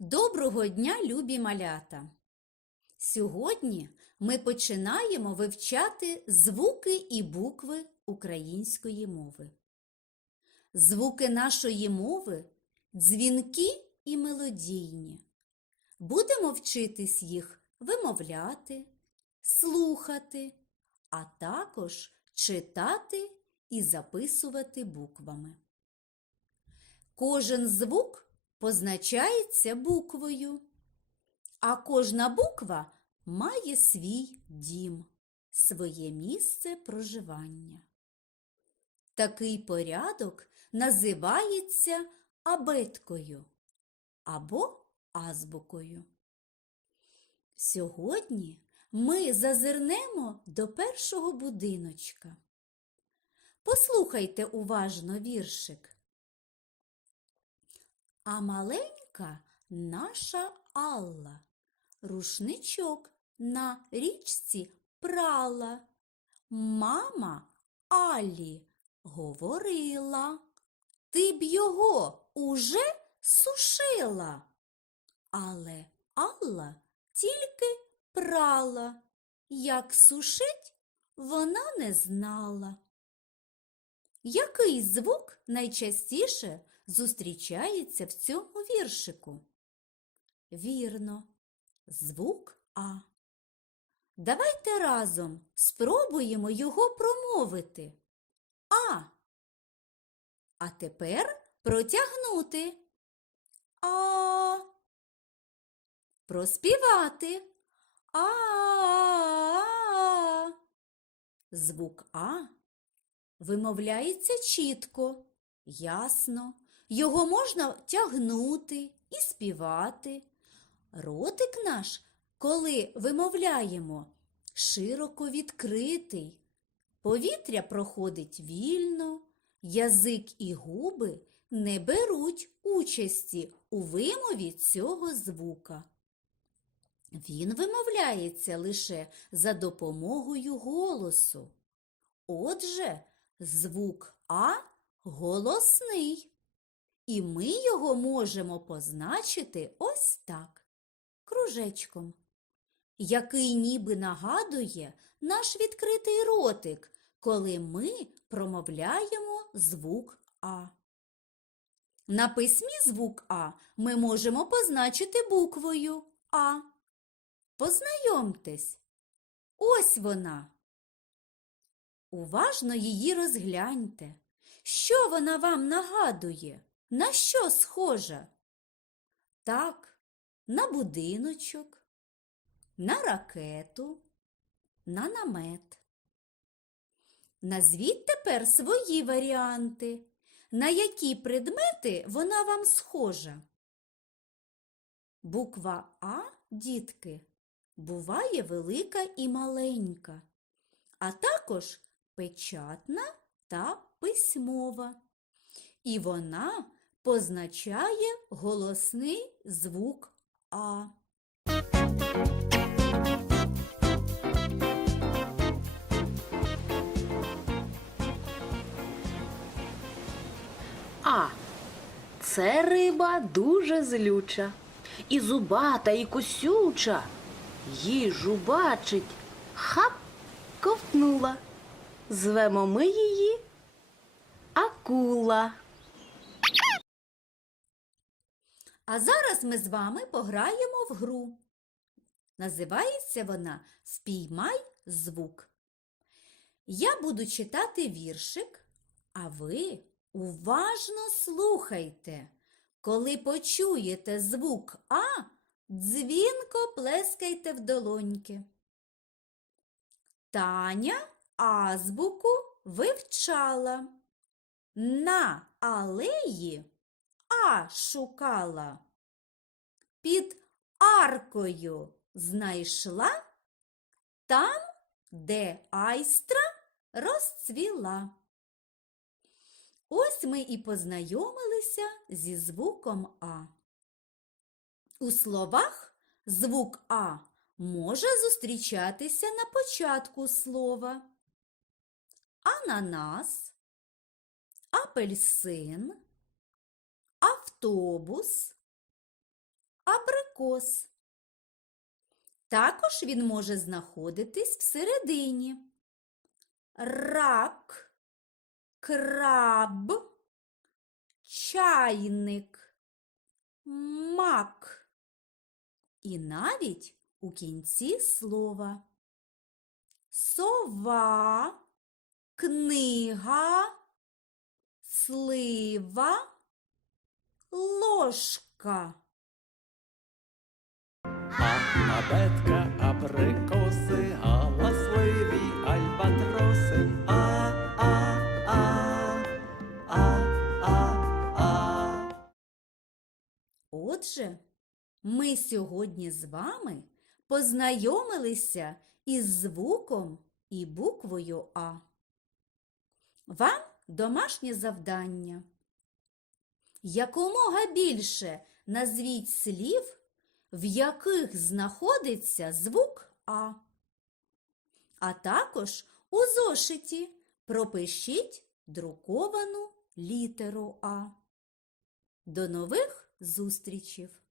Доброго дня, любі малята! Сьогодні ми починаємо вивчати звуки і букви української мови. Звуки нашої мови дзвінкі і мелодійні. Будемо вчитись їх вимовляти, слухати, а також читати і записувати буквами. Кожен звук позначається буквою, а кожна буква має свій дім, своє місце проживання. Такий порядок називається абеткою або азбукою. Сьогодні ми зазирнемо до першого будиночка. Послухайте уважно віршик. А маленька наша Алла рушничок на річці прала. Мама Аллі говорила, ти б його уже сушила. Але Алла тільки прала, як сушить вона не знала. Який звук найчастіше зустрічається в цьому віршику? Вірно, звук А. Давайте разом спробуємо його промовити. А. А тепер протягнути. А. Проспівати. А. Звук А вимовляється чітко, ясно. Його можна тягнути і співати. Ротик наш, коли вимовляємо, широко відкритий. Повітря проходить вільно, язик і губи не беруть участі у вимові цього звука. Він вимовляється лише за допомогою голосу. Отже, звук А голосний, і ми його можемо позначити ось так, кружечком, який ніби нагадує наш відкритий ротик, коли ми промовляємо звук А. На письмі звук А ми можемо позначити буквою А. Познайомтесь, ось вона. Уважно її розгляньте. Що вона вам нагадує? На що схожа? Так, на будиночок, на ракету, на намет. Назвіть тепер свої варіанти, на які предмети вона вам схожа. Буква А, дітки, буває велика і маленька, а також печатна та письмова. І вона позначає голосний звук А. А. Це риба дуже злюча, і зубата, і косюча. Їжу бачить, хап ковтнула. Звемо ми її акула. А зараз ми з вами пограємо в гру. Називається вона Впіймай звук. Я буду читати віршик, а ви уважно слухайте. Коли почуєте звук А, дзвінко плескайте в долоньки. Таня азбуку вивчала. На алеї А шукала. Під аркою знайшла там, де айстра розцвіла. Ось ми і познайомилися зі звуком А. У словах звук А може зустрічатися на початку слова. Ананас, апельсин, автобус, абрикос. Також він може знаходитись всередині. Рак, краб, чайник, мак. І навіть у кінці слова. Сова, книга, слива, ложка. А абетка, абрикоси, галасливі альбатроси. А, а, а, а, а, а. Отже, ми сьогодні з вами познайомилися із звуком і буквою А. Вам домашнє завдання. Якомога більше назвіть слів, в яких знаходиться звук А. А також у зошиті пропишіть друковану літеру А. До нових зустрічів!